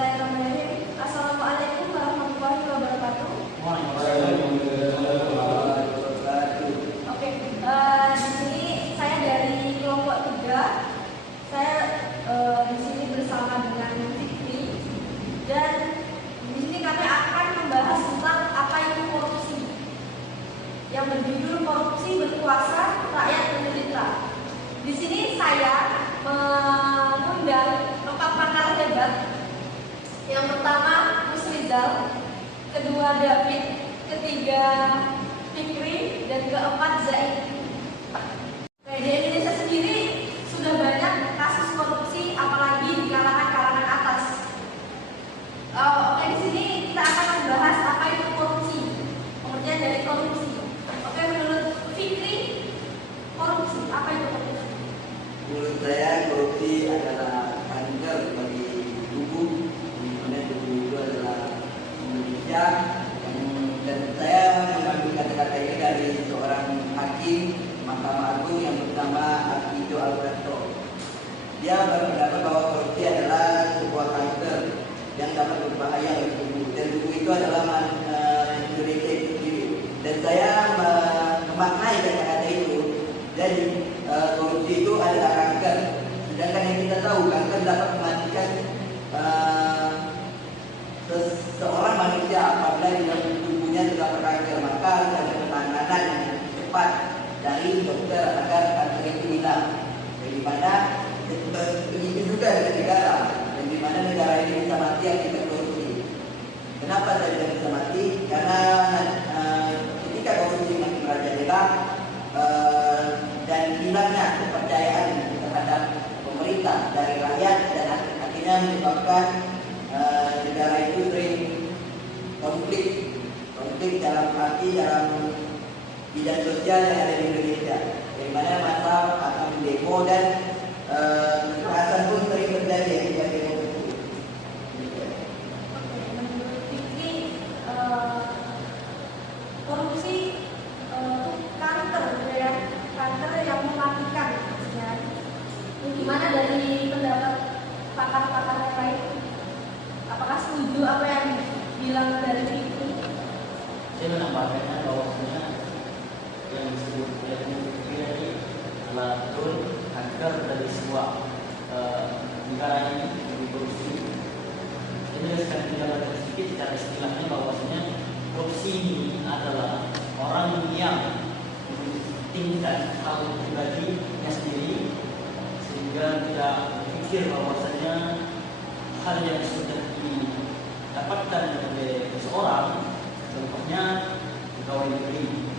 Bismillahirrahmanirrahim. Assalamualaikum warahmatullahi wabarakatuh. Oke, di sini saya dari kelompok 3. Saya di sini bersama dengan Fikri, dan di sini kami akan membahas tentang apa itu korupsi. Yang berjudul korupsi berkuasa, rakyat menderita. Di sini saya mengundang 4 pakar hebat. Yang pertama Musrizal, kedua David, ketiga Fikri, dan keempat Zaid. Di Indonesia sendiri sudah banyak kasus korupsi, apalagi di kalangan atas. Oke, di sini kita akan membahas apa itu korupsi, pengertian dari korupsi. Oke, menurut Fikri, korupsi apa itu korupsi? Menurut saya korupsi adalah kanker bagi tubuh, di mana tubuh itu adalah Indonesia. Dan saya mengambil kata-kata ini dari seorang hakim Mahkamah Agung yang bernama Akijo Alberto. Dia berpendapat bahwa korupsi adalah sebuah kanker yang dapat berbahaya bagi tubuh, dan tubuh itu adalah Indonesia itu sendiri. Dan saya memaknai kata-kata itu. Jadi korupsi itu adalah kanker. Sedangkan yang kita tahu, kanker dapat mematikan seorang manusia apabila di dalam tubuhnya terdapat kanker. Maka harus ada penanganan yang cepat dari dokter agar kanker itu hilang. Jadi mana begitu juga dengan negara, dan di mana negara ini bisa mati akibat korupsi. Kenapa saya bilang bisa mati? Karena ketika korupsi makin merajalela dan hilangnya kepercayaan terhadap pemerintah dari rakyat, dan akhirnya menyebabkan negara itu sering konflik dalam bidang sosial yang ada di Indonesia, di mana masa akan demo dan kekerasan pun sering terjadi akibat demo itu. Menurut Fikri, korupsi kanker, ya, kanker yang mematikan. Ya. Gimana dari pendapat pakar-pakar yang lain? Apakah setuju apa yang bilang dari Fikri? Saya menambahkan bahwasanya yang disebut oleh Fikri ini adalah betul kanker dari sebuah negara ini, dari korupsi. Saya menjelaskan penjelasan sedikit secara istilahnya bahwasanya korupsi ini adalah orang yang mementingkan hal pribadinya sendiri sehingga tidak berpikir bahwasanya hal yang sudah didapatkan oleh seseorang, contohnya pegawai negeri.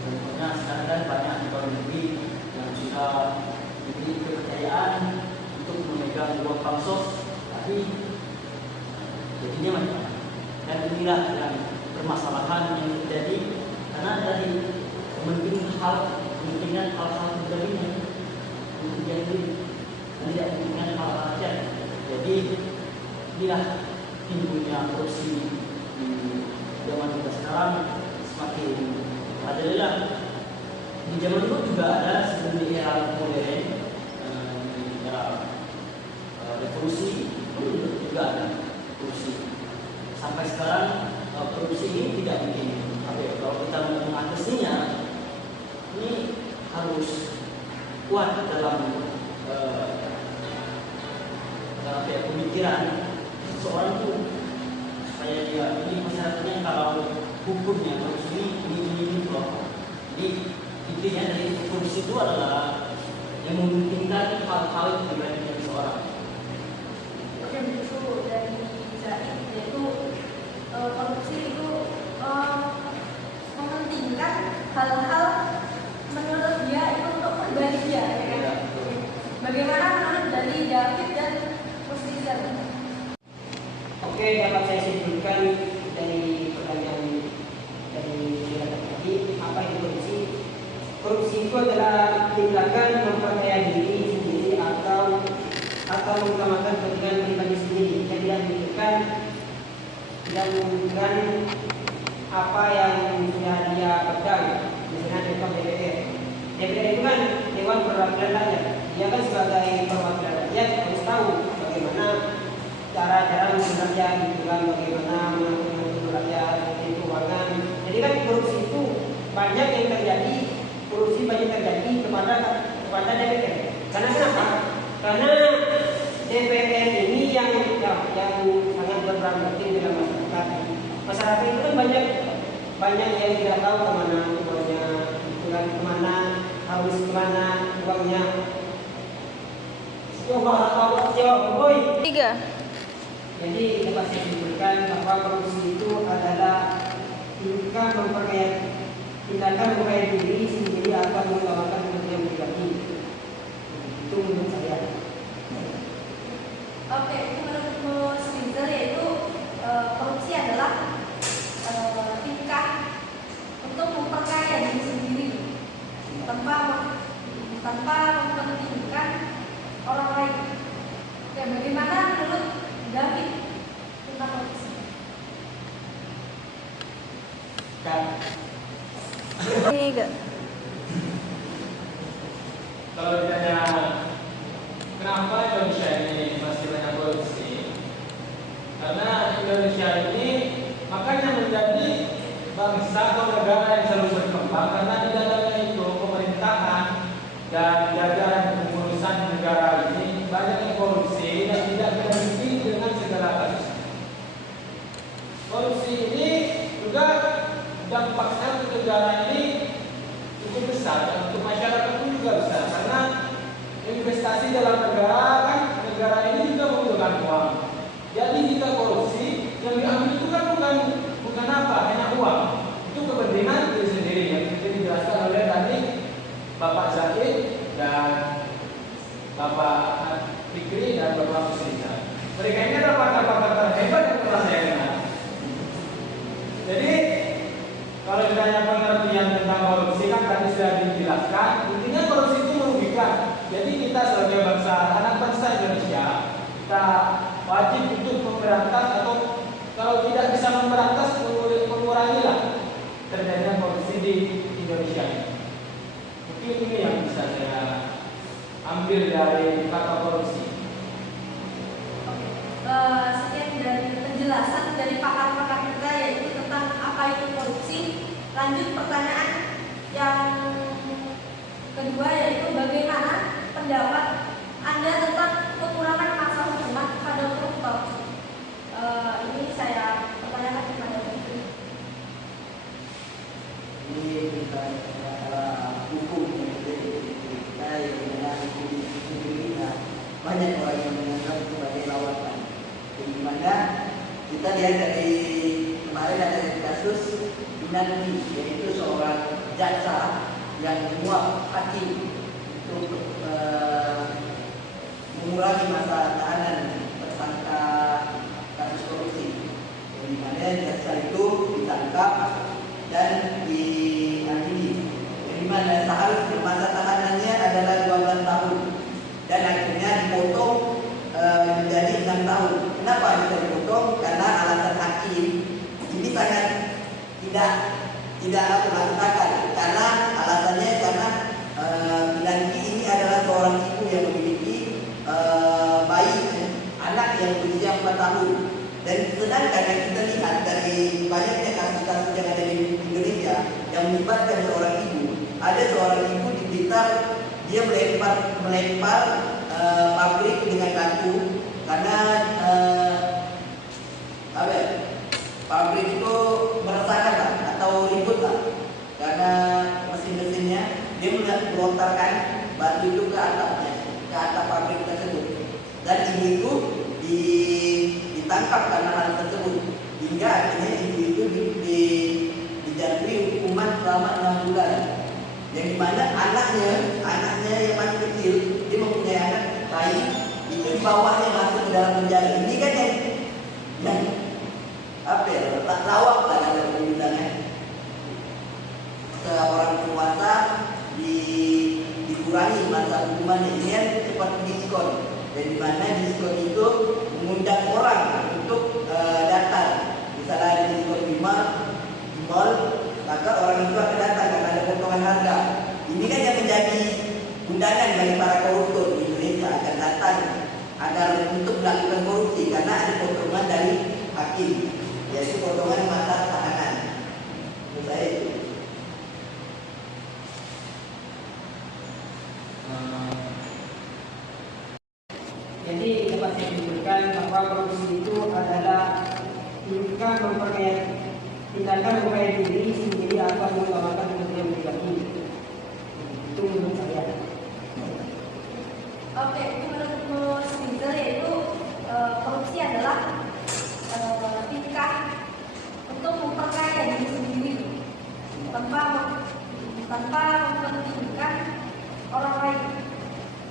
Contohnya sekarang kan banyak pegawai negeri yang sudah diberi kepercayaan untuk memegang uang bansos, tapi jadinya macam. Dan inilah yang permasalahan yang terjadi karena dari kepentingan hal-hal pribadinya untuk jadi tidak kepentingan hal rakyat. Jadi inilah timbulnya korupsi di zaman kita sekarang semakin merajalela. Di zaman dulu juga ada sebelum di era modern, di era revolusi juga ada korupsi. Sampai sekarang korupsi ini tidak mungkin. Kalau kita mengatasinya, ini harus kuat dalam pemikiran seseorang itu supaya dia ini masyarakatnya kalau hukumnya korupsi ini loh. Jadi intinya dari korupsi itu adalah yang memungkinkan hal-hal pribadi dari seseorang. Oke, begitu dari Zaid, yaitu korupsi itu mementingkan hal-hal menurut dia itu untuk pribadi dia, ya kan? Bagaimana menurut dari David dan Musrizal? Oke, dapat saya simpulkan dari pertanyaan dari tadi, apa itu korupsi? Korupsi itu adalah tindakan memperkaya diri sendiri atau mengutamakan kepentingan pribadi sendiri yang tidak membutuhkan apa yang sudah dia pegang. Misalnya contoh DPR. DPR itu kan Dewan Perwakilan Rakyat. Dia kan sebagai perwakilan rakyat harus tahu bagaimana cara-cara rakyat, gitu kan, bagaimana mengatur rakyat, keuangan. Jadi kan korupsi itu banyak yang terjadi, korupsi banyak terjadi kepada DPR. Karena kenapa? Karena DPR ini yang sangat berperan penting dalam masyarakat. Masyarakat itu kan banyak yang tidak tahu kemana uangnya, bukan kemana, harus kemana uangnya. Tiga. Jadi dapat saya simpulkan bahwa korupsi itu adalah tindakan memperkaya diri sendiri akan mengutamakan kepentingan pribadi. Itu menurut saya. Oke, itu menurut Swinzer yaitu korupsi adalah tingkah untuk memperkaya diri sendiri tanpa mementingkan orang lain. Oke, bagaimana menurut David tentang korupsi? Tiga. Kalau ditanya kenapa Indonesia ini masih banyak korupsi, karena Indonesia ini makanya menjadi bangsa atau negara yang selalu berkembang karena di dalamnya itu pemerintahan dan jajaran pengurusan negara ini banyak yang korupsi dan tidak berhenti dengan segala kasus. Korupsi ini juga dampaknya untuk negara ini cukup besar dan untuk masyarakat pun juga besar karena investasi dalam negara kan negara ini juga membutuhkan uang. Jadi jika korupsi yang diambil itu kan bukan apa, hanya uang. Itu kepentingan diri sendiri yang dijelaskan oleh tadi Bapak Zakid dan Bapak Fikri dan Bapak Musliha. Mereka ini adalah pakar-pakar terhebat yang telah saya kenal. Jadi kalau ditanya pengertian tentang korupsi kan tadi sudah dijelaskan. Intinya korupsi itu merugikan. Jadi kita sebagai bangsa, anak bangsa Indonesia, kita wajib untuk memberantas atau kalau tidak bisa memberantas mengurangilah terjadinya korupsi di Indonesia ini. Mungkin ini yang bisa saya ambil dari kata korupsi. Sekian dari penjelasan dari pakar-pakar kita yaitu tentang apa itu korupsi. Lanjut pertanyaan yang kedua yaitu bagaimana pendapat Anda tentang pengurangan masa hukuman pada koruptor? Ini saya pertanyakan kepada Fikri. Ini bukan masalah hukum yang kita yang mengenai hukum kita. Banyak orang yang menganggap sebagai lawakan. Di mana kita lihat dari kemarin ada kasus Nanti, yaitu seorang jaksa yang menguap hakim untuk mengurangi masa tahanan tersangka kasus korupsi. Di mana jaksa itu ditangkap dan diadili. Di mana seharusnya masa tahanannya adalah 12 tahun dan akhirnya dipotong menjadi 6 tahun. Kenapa bisa dipotong? Karena alasan hakim ini sangat tidak melakukan karena alasannya karena Pinangki ini adalah seorang ibu yang memiliki bayi anak yang berusia 4 tahun dan sedangkan yang kita lihat dari banyaknya kasus-kasus yang ada di Indonesia yang melibatkan seorang ibu, ada seorang ibu di Blitar dia melempar pabrik dengan batu karena pabrik itu meresahkan lah atau ribut lah karena mesin-mesinnya dia melontarkan batu itu ke atap pabrik tersebut dan ibu itu ditangkap karena hal tersebut hingga akhirnya ibu itu dijatuhi hukuman selama 6 bulan yang dimana anaknya yang masih kecil dia mempunyai anak bayi itu di bawahnya masuk ke dalam penjara. Ini kan yang tak lawak lah kalau dibilangnya. Seorang penguasa dikurangi masa hukumannya ini kan seperti diskon. Dan di mana diskon itu mengundang orang untuk datang. Misalnya ada diskon di mall, maka orang itu akan datang karena ada potongan harga. Ini kan yang menjadi undangan bagi para koruptor di Indonesia akan datang agar untuk melakukan korupsi karena ada potongan dari korupsi itu adalah tindakan memperkaya diri sendiri atau mengutamakan kepentingan pribadi. Itu menurut saya. Oke, menurut Mas Rizal yaitu korupsi adalah tingkah untuk memperkaya diri sendiri tanpa mementingkan orang lain.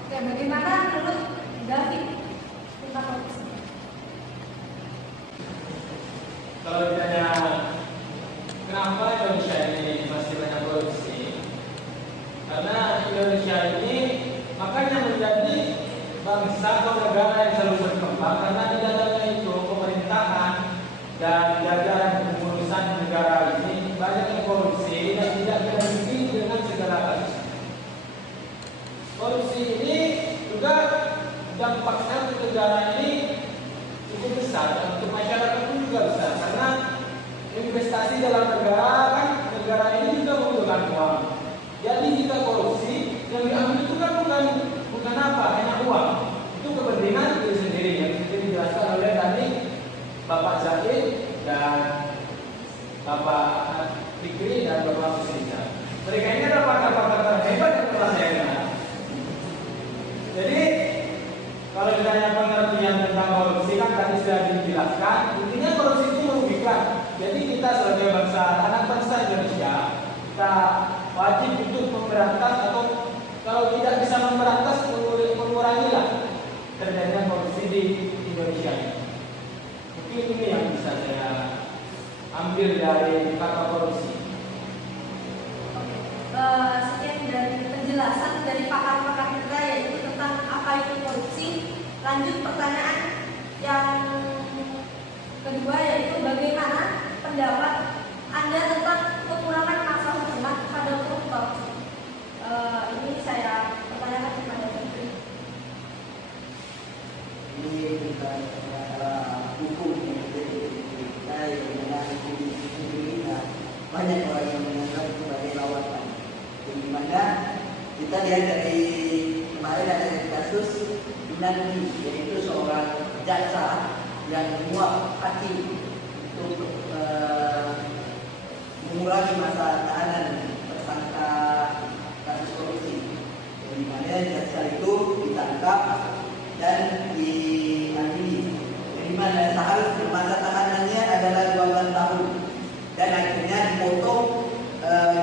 Oke, bagaimana menurut David tentang korupsi? Kalau ditanya kenapa Indonesia ini masih banyak korupsi, karena Indonesia ini makanya menjadi bangsa atau negara yang selalu berkembang karena di dalamnya itu pemerintahan dan jajaran pengurusan negara ini banyak yang korupsi dan tidak terhenti dengan segala kasus. Korupsi ini juga dampaknya untuk negara ini cukup besar dan untuk masyarakat pun juga besar karena investasi dalam negara kan negara ini juga membutuhkan uang. Jadi jika korupsi yang diambil itu kan bukan apa, hanya uang. Itu kepentingan diri sendiri yang dijelaskan oleh tadi Bapak Zahid dan Bapak Fikri dan Bapak Musliza. Mereka ini adalah pakar-pakar terhebat yang telah saya kenal. Jadi kalau ditanya pengertian tentang korupsi kan tadi sudah dijelaskan. Intinya korupsi itu merugikan. Jadi kita sebagai bangsa, anak bangsa Indonesia, kita wajib untuk memberantas atau kalau tidak bisa memberantas mengurangilah terjadinya korupsi di Indonesia. Mungkin ini yang bisa saya ambil dari kata korupsi. Sekian dari penjelasan dari pakar-pakar kita yaitu tentang apa itu korupsi. Lanjut pertanyaan yang kedua yaitu bagaimana pendapat Anda tentang pengurangan masa hukuman pada koruptor? Ini saya pertanyakan kepada Menteri. Ini bukan masalah hukum yang terjadi dengan kita. Banyak orang yang menganggap sebagai lawakan. Di mana kita lihat dari kemarin ada kasus Nanti, yaitu seorang jaksa yang menguap hakim untuk mengurangi masa tahanan tersangka kasus korupsi. Di mana jaksa itu ditangkap dan diadili. Di mana seharusnya masa tahanannya adalah 12 tahun dan akhirnya dipotong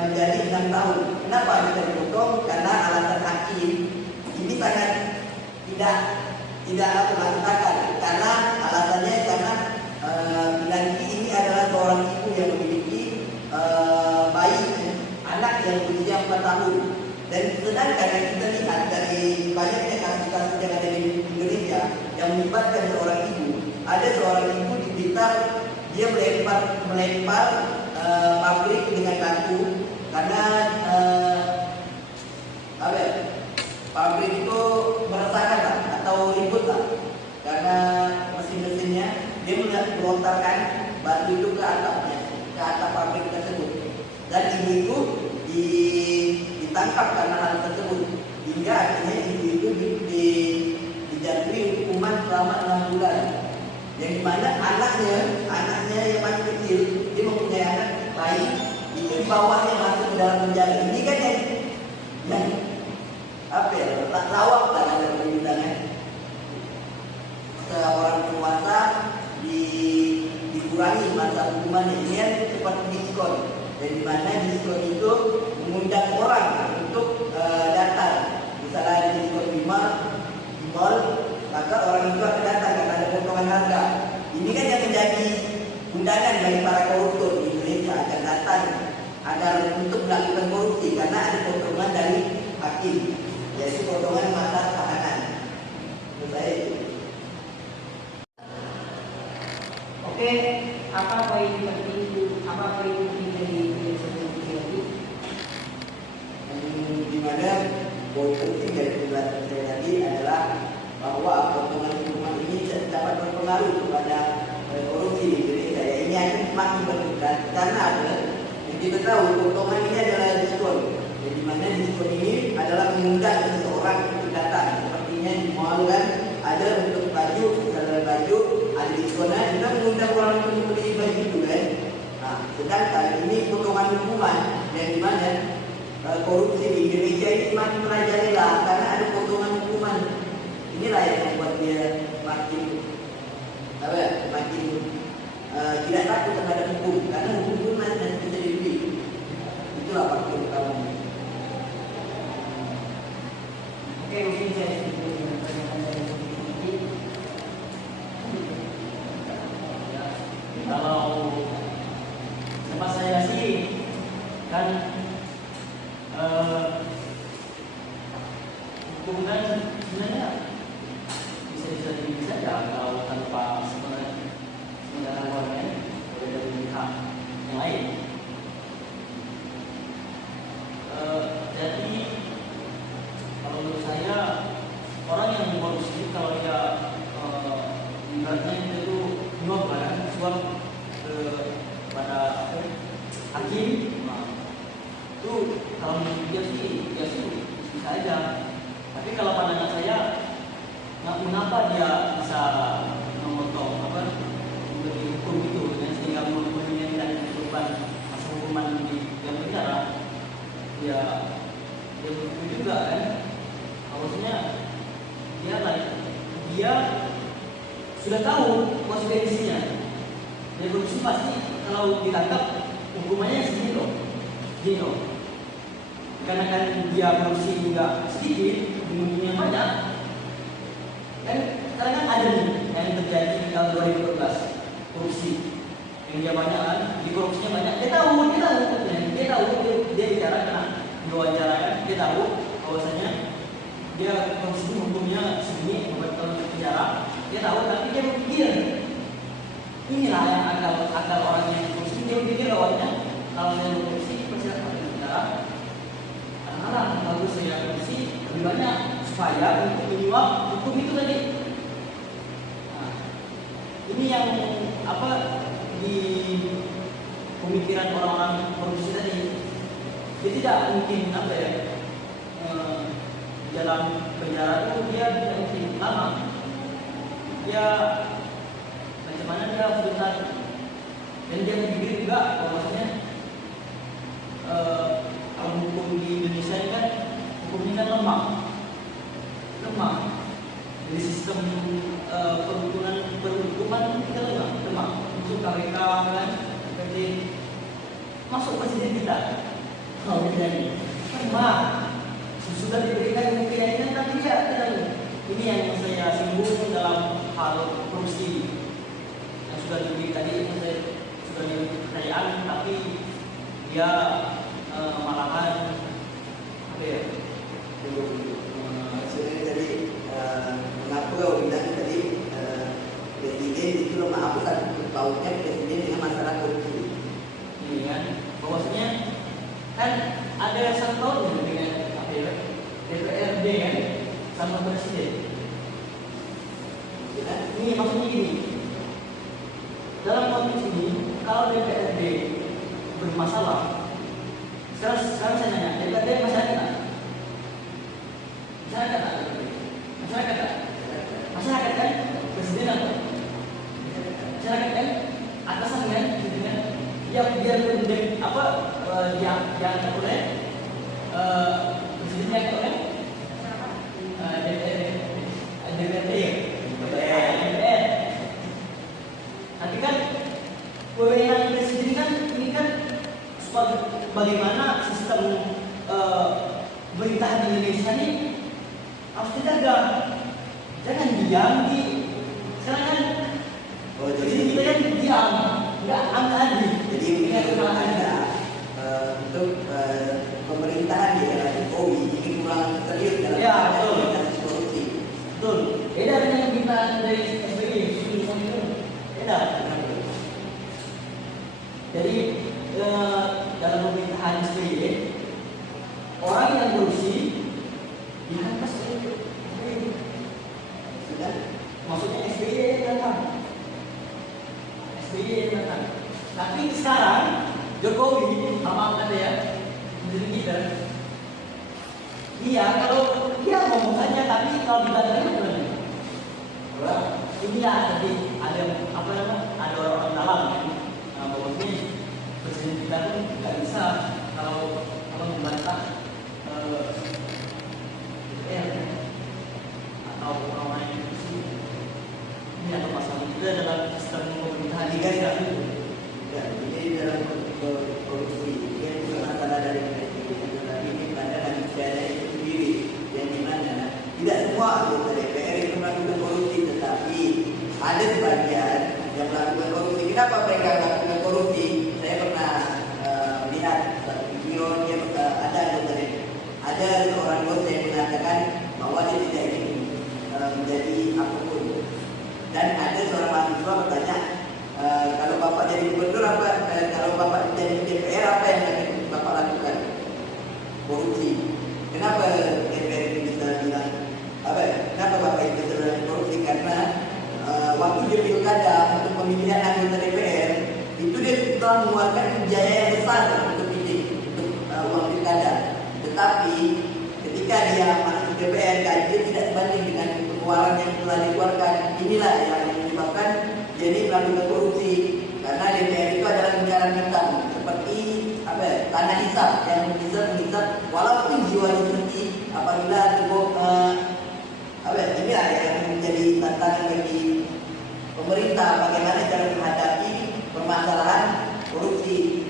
menjadi 6 tahun. Kenapa bisa dipotong? Karena alasan hakim ini sangat tidak mengatakan karena alasannya karena Pinangki ini adalah seorang ibu yang memiliki bayi anak yang berusia 4 tahun dan sedangkan yang kita lihat dari banyaknya kasus-kasus yang ada di Indonesia yang melibatkan seorang ibu, ada seorang ibu di Blitar dia melempar pabrik dengan batu karena pabrik itu meresahkan lah, atau ribut lah karena mesin-mesinnya dia melontarkan batu itu ke atap pabrik tersebut dan ibu itu ditangkap karena hal tersebut hingga akhirnya ibu itu dijatuhi hukuman selama 6 bulan yang dimana anaknya yang masih kecil dia mempunyai anak bayi itu di bawahnya masuk ke dalam penjara. Ini kan yang lawak lah dalam perundangan. Seorang penguasa dikurangi masa hukumannya. Ini kan seperti diskon. Dan di mana diskon itu mengundang orang untuk datang. Misalnya ada diskon di mall, maka orang itu akan datang karena ada potongan harga. Ini kan yang menjadi undangan bagi para koruptor di Indonesia akan datang agar untuk melakukan korupsi karena ada potongan dari hakim. Yaitu potongan masa tahanan. Menurut saya itu. Oke, apa poin penting dari sebelum lagi? Di mana poin penting dari penjelasan saya tadi adalah bahwa potongan hukuman ini dapat berpengaruh kepada korupsi di Indonesia. Ini akan semakin berkurang karena ada yang kita tahu potongan ini adalah diskon. Di mana diskon ini adalah mengundang seseorang untuk datang. Sepertinya di mall kan ada untuk baju, misalnya baju Sebenarnya kita mengundang orang untuk membeli baju itu kan. Nah, sedangkan ini potongan hukuman yang dimana korupsi di Indonesia ini makin merajalela karena ada potongan hukuman. Inilah yang membuat dia makin tidak takut terhadap hukum karena hukum pun masih bisa dibeli. Itulah faktor utamanya. Oke, mungkin saya setuju dengan pernyataan dari ini. Kalau tempat saya sih kan hukum kan sebenarnya bisa saja kalau tanpa sebenarnya warnanya dari pihak yang lain. Jadi kalau menurut saya orang yang korupsi kalau dia ibaratnya itu nyuap kan, suap kepada hakim, nah, itu kalau menurut dia sih bisa aja. Tapi kalau pandangan saya, mengapa dia bisa memotong memberi hukum itu dengan sehingga meringankan korban masa hukuman di dalam penjara? Ya begitu juga kan. Maksudnya dia sudah tahu konsekuensinya. Dia korupsi pasti kalau ditangkap hukumannya segini loh. Karena kan dia korupsi juga sedikit, bumbunya banyak. Kan sekarang kan ada nih yang terjadi di tahun 2012 korupsi yang dia banyak kan, di korupsinya banyak. Dia tahu dia bicara kena diwawancara kan, dia tahu bahwasanya dia korupsi hukumnya segini 4 tahun penjara. Dia tahu tapi dia berpikir inilah yang akal orang yang korupsi. Dia berpikir awalnya kalau saya korupsi pasti akan penjara. Karena bagus saya korupsi lebih banyak supaya untuk menyuap hukum itu tadi. Nah, ini yang di pemikiran orang-orang korupsi tadi. Dia tidak mungkin dalam penjara itu dia tidak mungkin lama. Dia macam mana dia harus bertahan. Dan dia berpikir juga bahwasanya kalau hukum di Indonesia ini kan hukumnya kan lemah. Jadi sistem perhukuman kita lemah. Untuk KPK kan, seperti masuk presiden kita. Kalau ini lemah. Sudah diberikan keyakinan tapi dia tidak. Ini yang saya singgung dalam hal korupsi yang sudah diberi tadi, saya sudah diberi pertanyaan tapi dia malahan sebenarnya tadi mengaku kalau bilang tadi presiden itu lemah pautnya presiden dengan masalah korupsi. Ini kan bahwasanya kan ada satu tahun dengan DPRD kan sama presiden. Ini maksudnya gini, dalam konteks ini kalau DPRD bermasalah, sekarang saya nanya, DPRD masyarakat kan presiden apa? Masyarakat kan atasan kan, yang dia diangkat oleh presiden yang oleh DPR. Nanti kan wewenang presiden kan ini kan bagaimana sistem pemerintahan di Indonesia ini harus dijaga. Jangan diam di sekarang kan. Jadi kita kan diam, nggak adil. Jadi ini ada untuk pemerintahan di era Jokowi ini kurang terlihat dalam korupsi. Betul. Beda dengan pemerintahan dari SBY, beda. Jadi dalam pemerintahan SBY orang yang korupsi diangkat SBY. Maksudnya SBY datang. Tapi sekarang Jokowi sama ada ya menjadi leader. Dia kalau dia ngomong saja tapi kalau dibatalkan gimana? Ini ya tadi ada apa namanya, ada orang-orang dalam kan. Nah, bahwa ini presiden kita pun nggak bisa kalau membantah DPR atau orang-orang yang ini atau pasal itu dalam sistem pemerintahan di Gaza. Ya, ini dalam korupsi dia juga masalah dari presiden, tetapi ini pada manusia itu sendiri yang dimana tidak semua anggota DPR itu melakukan korupsi, tetapi ada sebagian yang melakukan korupsi. Kenapa mereka melakukan korupsi? Saya pernah lihat satu video, dia ada seorang dosen yang mengatakan bahwa dia tidak ingin menjadi apapun, dan ada seorang mahasiswa bertanya, kalau bapak jadi gubernur apa? Kalau bapak jadi DPR apa yang akan bapak lakukan? Korupsi. Kenapa DPR itu bisa bilang apa? Kenapa bapak itu bisa bilang korupsi? Karena waktu dia pilkada untuk pemilihan anggota DPR itu dia telah mengeluarkan biaya yang besar untuk uang pilkada. Tetapi ketika dia masuk DPR, gaji tidak sebanding dengan pengeluaran yang telah dikeluarkan. Inilah yang menyebabkan jadi melakukan korupsi, karena DPR itu adalah lingkaran hitam seperti tanah hisap yang bisa menghisap walaupun jiwanya sendiri apabila inilah yang menjadi tantangan bagi pemerintah, bagaimana cara menghadapi permasalahan korupsi.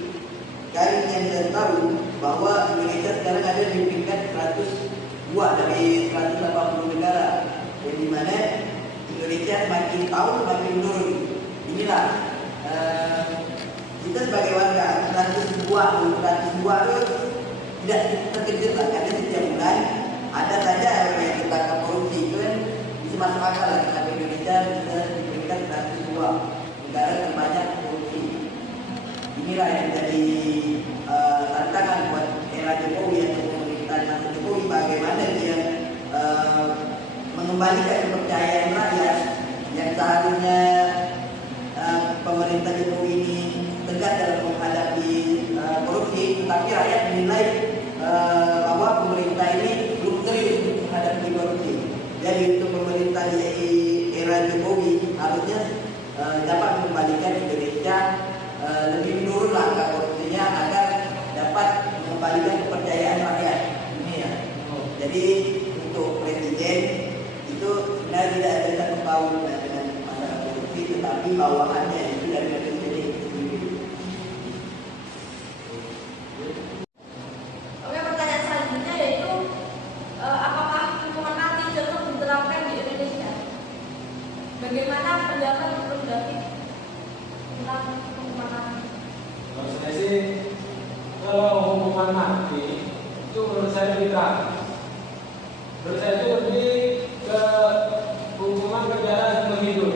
Kalian yang saya tahu bahwa Indonesia sekarang ada di peringkat 102 dari 180 negara, yang dimana Indonesia semakin tahun semakin menurun. Inilah kita sebagai warga 102 itu tidak terkejut lah, karena setiap bulan ada saja yang tertangkap korupsi. Itu kan bisa masuk akal lah, karena Indonesia sudah di peringkat 102 negara terbanyak korupsi. Inilah yang jadi tantangan buat era Jokowi atau pemerintahan masa Jokowi, bagaimana dia mengembalikan kepercayaan rakyat yang seharusnya pemerintah Jokowi ini tegas dalam menghadapi korupsi, tetapi rakyat menilai bahwa pemerintah ini belum serius menghadapi korupsi. Jadi untuk pemerintah di era Jokowi harusnya dapat mengembalikan Indonesia lebih menurun angka korupsinya agar dapat mengembalikan kepercayaan rakyat. Ini ya. Jadi untuk presiden itu sebenarnya tidak ada satu paut dengan masalah korupsi, tetapi bawahannya itu dari presiden itu sendiri. Oke, pertanyaan selanjutnya yaitu apakah hukuman mati cocok diterapkan di Indonesia? Bagaimana pendapat Prof. David tentang hukuman mati? Kalau saya sih, kalau hukuman mati itu menurut saya lebih terang. Menurut saya itu lebih ke hukuman penjara seumur hidup.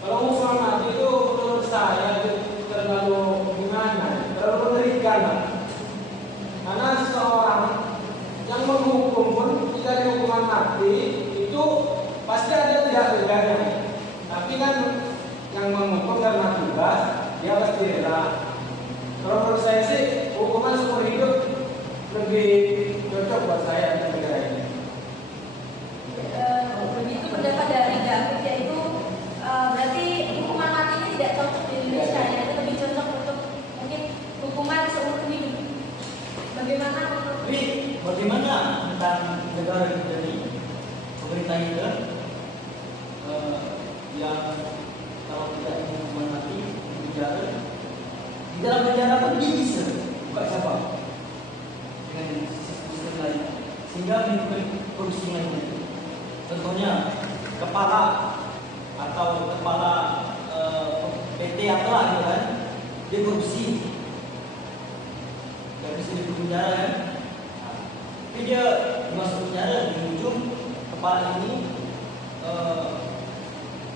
Kalau hukuman mati itu menurut saya itu terlalu gimana? Terlalu mengerikan lah. Karena seseorang yang menghukum pun tidak ada hukuman mati itu pasti ada tidak bedanya. Tapi kan yang menghukum karena tugas dia pasti rela. Kalau menurut saya sih hukuman seumur hidup lebih cocok buat saya di negara ini. Begitu pendapat dari David, yaitu berarti hukuman mati ini tidak cocok di Indonesia, ya, lebih cocok untuk mungkin hukuman seumur hidup. Bagaimana menurut? Tapi bagaimana tentang negara kita ini, pemerintah kita yang kalau tidak hukuman mati di penjara, di dalam penjara pun dia bisa buka cabang dengan sistem lain sehingga menimbulkan korupsi lainnya. Contohnya kepala atau kepala PT atau gitu kan, dia korupsi, nggak bisa di penjara kan, tapi dia masuk penjara. Di ujung kepala ini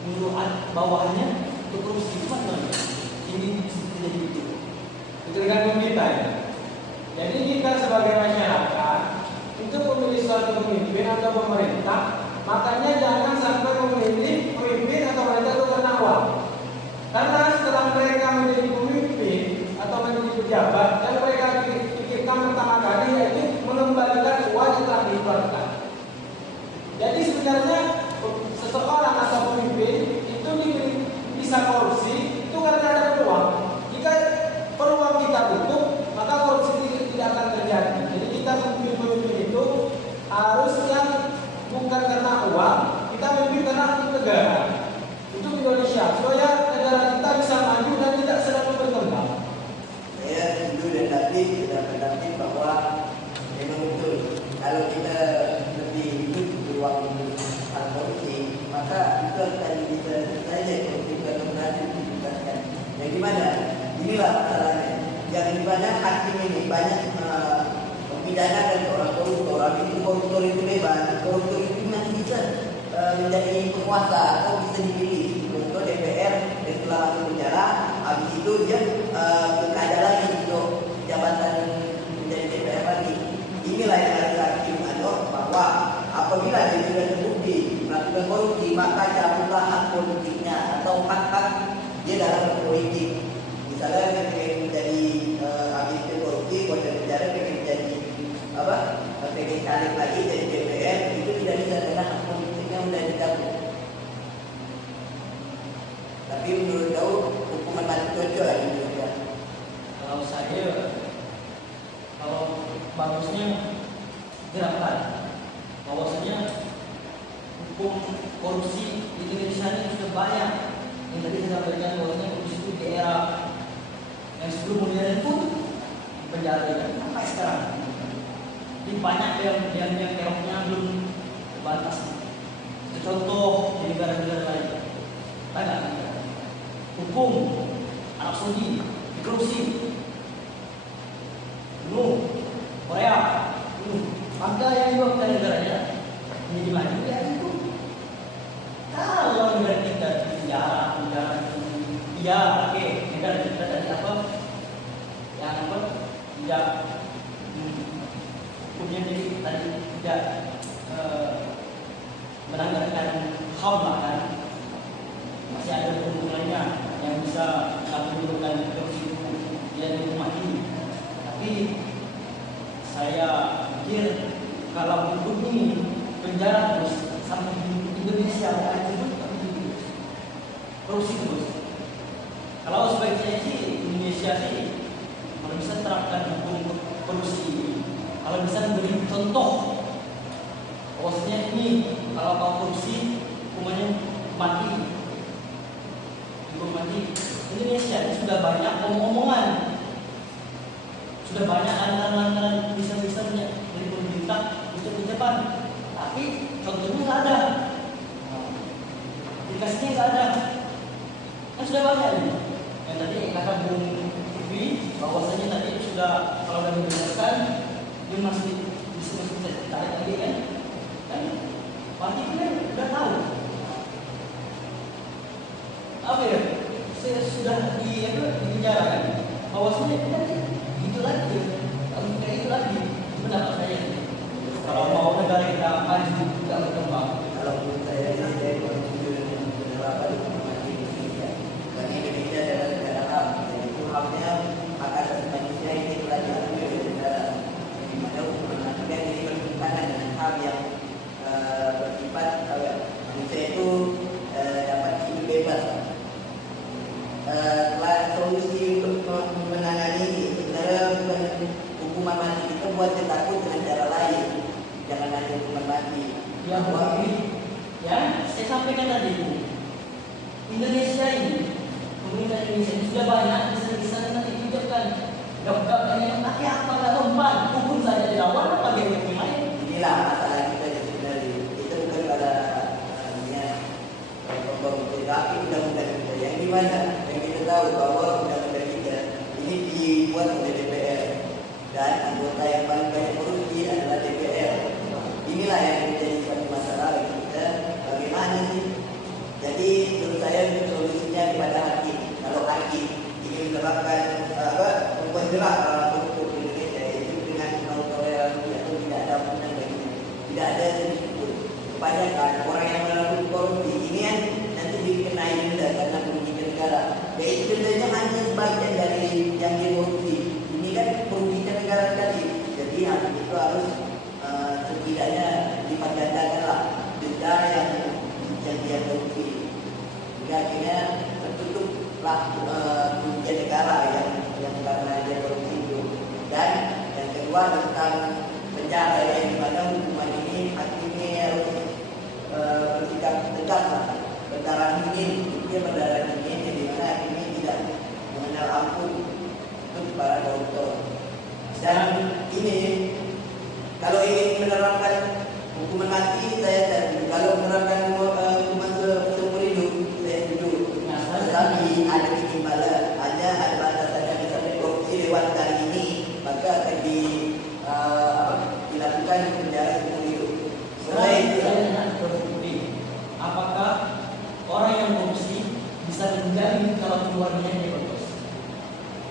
menyuruh bawahannya untuk korupsi. Itu mana? Ini jadi itu. Itu tergantung kita ya. Jadi kita sebagai masyarakat untuk memilih suatu pemimpin atau pemerintah, makanya jangan sampai memilih pemimpin atau pemerintah itu karena uang. Karena setelah mereka menjadi pemimpin atau menjadi pejabat, yang mereka pikirkan pertama kali yaitu mengembalikan uang yang telah dikeluarkan. Jadi sebenarnya seseorang atau pemimpin itu bisa supaya negara kita bisa maju dan tidak sedang berkembang. Saya setuju dan pendapat bahwa memang betul kalau kita lebih hidup di ruang korupsi, maka itu akan bisa saja korupsi akan berhasil dituntaskan. Yang gimana? Inilah masalahnya. Yang dimana hakim ini banyak memidanakan orang koruptor. Habis itu koruptor itu bebas. Koruptor itu masih bisa menjadi penguasa atau bisa dipilih. Contoh DPR dan setelah masuk penjara, habis itu dia ada lagi untuk jabatan menjadi DPR lagi. Inilah yang harus hakim bahwa apabila dia sudah terbukti melakukan korupsi, maka cabutlah hak politiknya atau hak-hak dia dalam berpolitik. Misalnya pengen menjadi habis itu korupsi, kota penjara pengen jadi pengen caleg lagi jadi DPR, itu tidak bisa karena hak politiknya sudah dicabut. Tapi menurut kau hukuman mati cocok ya? Kalau saya, kalau bagusnya gerakan, bahwasanya hukum korupsi di Indonesia ini sudah banyak. Yang tadi saya sampaikan bahwasanya korupsi itu di era yang sebelum modern pun di penjara sampai sekarang. Ini banyak yang teroknya belum terbatas. Contoh di negara-negara lain, banyak hukum Arab Saudi korupsi, Korea, maka yang dilakukan negaranya menjadi maju ya itu. Kalau negara kita di penjara, ya oke, negara kita tadi apa, yang apa, tidak hukumnya jadi tadi tidak melanggarkan HAM kan, masih ada hukum lainnya yang bisa menurunkan korupsi itu dia dihukum mati. Tapi saya pikir kalau hukum ini penjara terus sampai di Indonesia ada terus korupsi terus. Kalau sebaiknya sih Indonesia sih kalau bisa terapkan hukum korupsi, kalau bisa memberi contoh bahwasanya ini kalau kau korupsi hukumannya mati. Hukum mati. Indonesia ini sudah banyak omong-omongan, sudah banyak antara bisa-bisanya dari pemerintah ucap-ucapan, tapi contohnya nggak ada, aplikasinya nggak ada. Kan sudah banyak ini. Yang tadi kata Bung Fikri bahwasanya tadi sudah kalau sudah dijelaskan dia masih bisa tarik lagi kan pasti kan sudah tahu apa ya, saya sudah di penjara kan bahwasanya kita itu lagi, kalau kita itu lagi pendapat saya kalau mau negara kita maju tidak berkembang. Kalau menurut saya setuju dengan penerapan hukuman mati di Indonesia. Karena Indonesia adalah negara HAM, jadi HAM-nya hak asasi manusia ini telah diakui oleh negara. Di mana hukuman mati kan ini bertentangan dengan HAM yang bersifat manusia itu dapat hidup bebas. Solusi untuk menangani ini sebenarnya hukuman mati kita buat kita takut dengan cara lain, jangan hanya hukuman mati. Yang begini, ya saya sampaikan tadi Indonesia ini, pemerintah Indonesia ini sudah banyak bisa nanti diucapkan dok-dok yang tapi apa nggak tempat hukum saja dilawan apa yang lain. Inilah masalah kita di sebenarnya. Kita bukan pada tapi undang-undang kita yang dimana yang kita tahu bahwa undang-undang kita ini dibuat oleh DPR dan anggota yang paling banyak korupsi adalah DPR. Inilah yang menjadi suatu masalah bagi kita. Bagaimana sih? Jadi menurut saya solusinya kepada hakim. Kalau hakim ingin menerapkan membuat jelas hukum di Indonesia itu dengan no toleransi atau tidak ada undang baginya, tidak ada sedikitpun. Kebanyakan orang yang melakukan korupsi ini kan nanti dikenai denda karena merugikan negara. Yaitu dendanya hanya sebagian dari yang dikorupsi. Ini kan merugikan negara tadi. Jadi hakim itu harus setidaknya lipat gandakanlah denda yang dia korupsi. Hingga akhirnya tertutuplah kerugian negara yang karena dia korupsi itu. Dan yang kedua tentang penjara yang dimana hukuman ini hakimnya harus bersikap tegas lah, berdarah dingin. Itu dia berdarah dingin, di mana ini tidak mengenal ampun untuk para koruptor. Dan ini kalau ingin menerapkan hukuman mati saya setuju. Kalau menerapkan hukuman seumur hidup saya setuju. Tetapi ada imbalan, hanya ada batasan yang bisa korupsi lewat kali ini, maka akan dilakukan penjara seumur hidup. Apakah orang yang korupsi bisa menjamin kalau keluarganya dia bebas?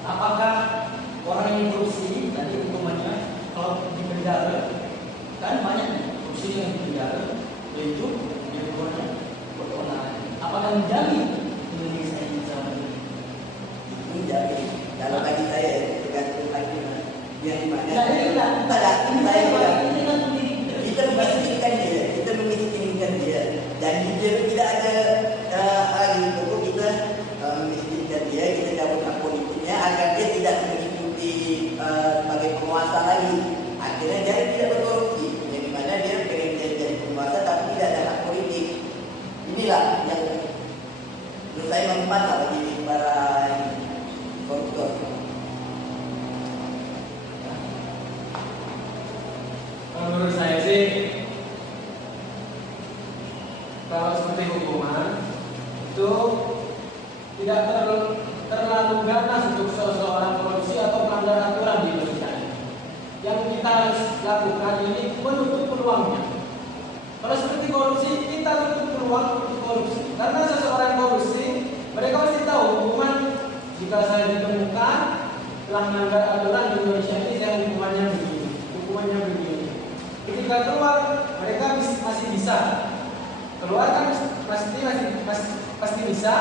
Apakah orang yang korupsi nanti hukumannya kalau di penjara kan banyak korupsi yang di penjara itu dia keluarnya berkewenangan. Apakah menjamin Indonesia ini bisa maju? Menjamin. Kalau bagi saya tergantung hakim yang di mana. Kita memiskinkan dia, dan dia tidak ada hal untuk kita memiskinkan dia, kita cabut hak politiknya agar dia tidak mengikuti sebagai penguasa lagi. Akhirnya dia tidak berkorupsi, yang mana dia pengen jadi penguasa tapi tidak ada hak politik. Inilah yang menurut saya manfaat bagi para koruptor. Menurut saya sih, kalau seperti hukuman itu tidak terlalu ganas untuk seseorang korupsi atau melanggar aturan di Indonesia. Yang kita harus lakukan ini menutup peluangnya. Kalau seperti korupsi, kita tutup peluang untuk korupsi. Karena seseorang korupsi, mereka pasti tahu hukuman jika saya ditemukan telah melanggar aturan di Indonesia ini, yang hukumannya begini. Ketika keluar, mereka masih bisa. Keluar kan pasti bisa.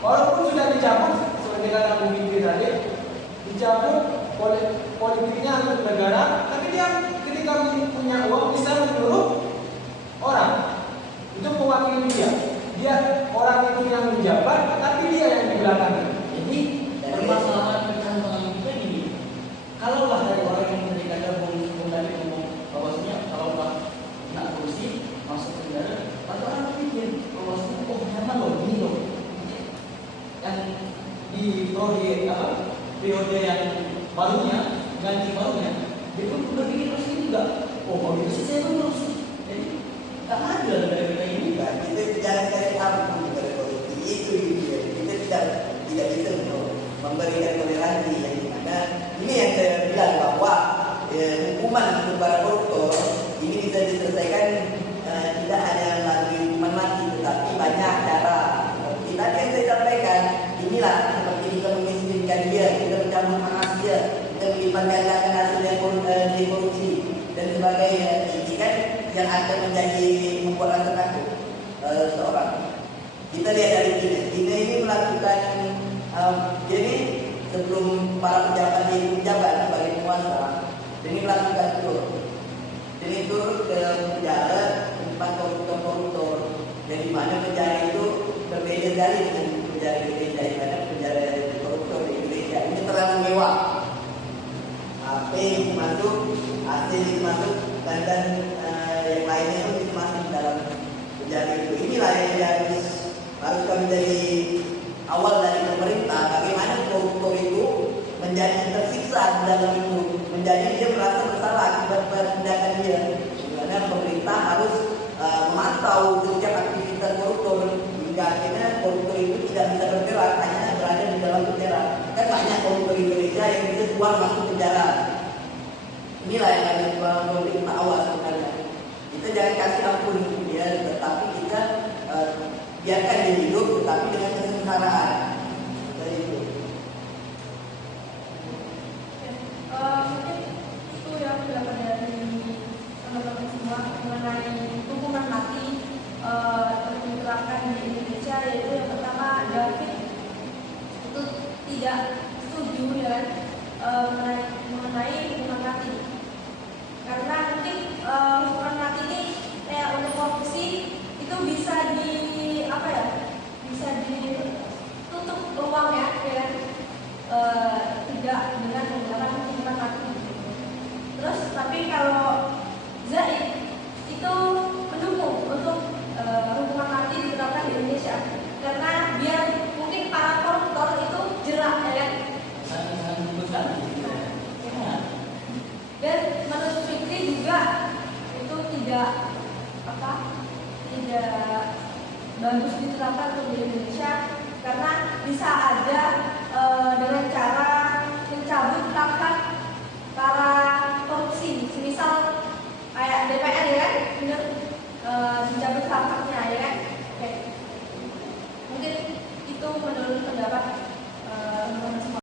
Walaupun sudah dicabut, seperti kata Bu Fitri tadi, dicabut politiknya untuk negara, tapi dia ketika punya uang bisa menyuruh orang. Itu mewakili dia. Dia orang itu yang menjabat, tapi dia yang di belakangnya. Jadi permasalahan perkantoran kita ini, kalaulah dari orang yang ketika gabung tadi ngomong bahwasanya kalau nak korupsi masuk penjara, maka orang pikir bahwasanya oh nyaman loh, gini loh. Yang di periode yang barunya, ganti barunya, dia pun berpikir pasti juga, oh kalau itu sih saya korupsi. Jadi tak adil dari kita ini. Kita jangan kasih ampun kepada korupsi. Itu dia. Kita tidak bisa memberikan toleransi yang dimana ini yang saya bilang bahwa hukuman untuk para koruptor ini bisa diselesaikan tidak hanya melalui hukuman mati, tetapi banyak cara. Tadi yang saya sampaikan, inilah seperti kita memiskinkan dia, kita mencabut hak dia, kita melibatkan hasil yang korupsi dan sebagainya. Ini kan yang akan menjadi membuat rasa takut seorang. Kita lihat dari China ini melakukan jadi sebelum para pejabat sebagai penguasa, ini melakukan tur ke penjara tempat koruptor, dan di mana penjara itu berbeda sekali dengan penjara Indonesia, di mana penjara koruptor di Indonesia ini terlalu mewah. AP itu masuk, AC itu masuk, dan yang lainnya itu masuk dalam penjara itu. Inilah yang harus kami dari awal dari pemerintah, bagaimana koruptor itu menjadi tersiksa dalam itu, menjadi dia merasa bersalah akibat tindakan dia. Karena pemerintah harus memantau setiap aktivitas koruptor hingga akhirnya koruptor itu tidak bisa bergerak, hanya berada di dalam penjara. Kan banyak koruptor Indonesia yang bisa keluar masuk penjara. Inilah yang harus pemerintah awal sebenarnya. Kita jangan kasih ampun dia, tetapi kita biarkan dia hidup, tetapi dengan kesengsaraan. Mungkin itu yang dapat dari teman-teman semua mengenai hukuman mati diterapkan di Indonesia, yaitu yang pertama David itu tidak setuju dengan mengenai hukuman mati, karena mungkin hukuman mati ini kayak untuk korupsi itu bisa bisa ditutup peluangnya dengan tidak dengan menggunakan hukuman mati. Terus tapi kalau Zaid itu mendukung untuk hukuman mati diterapkan di Indonesia, karena biar bisa aja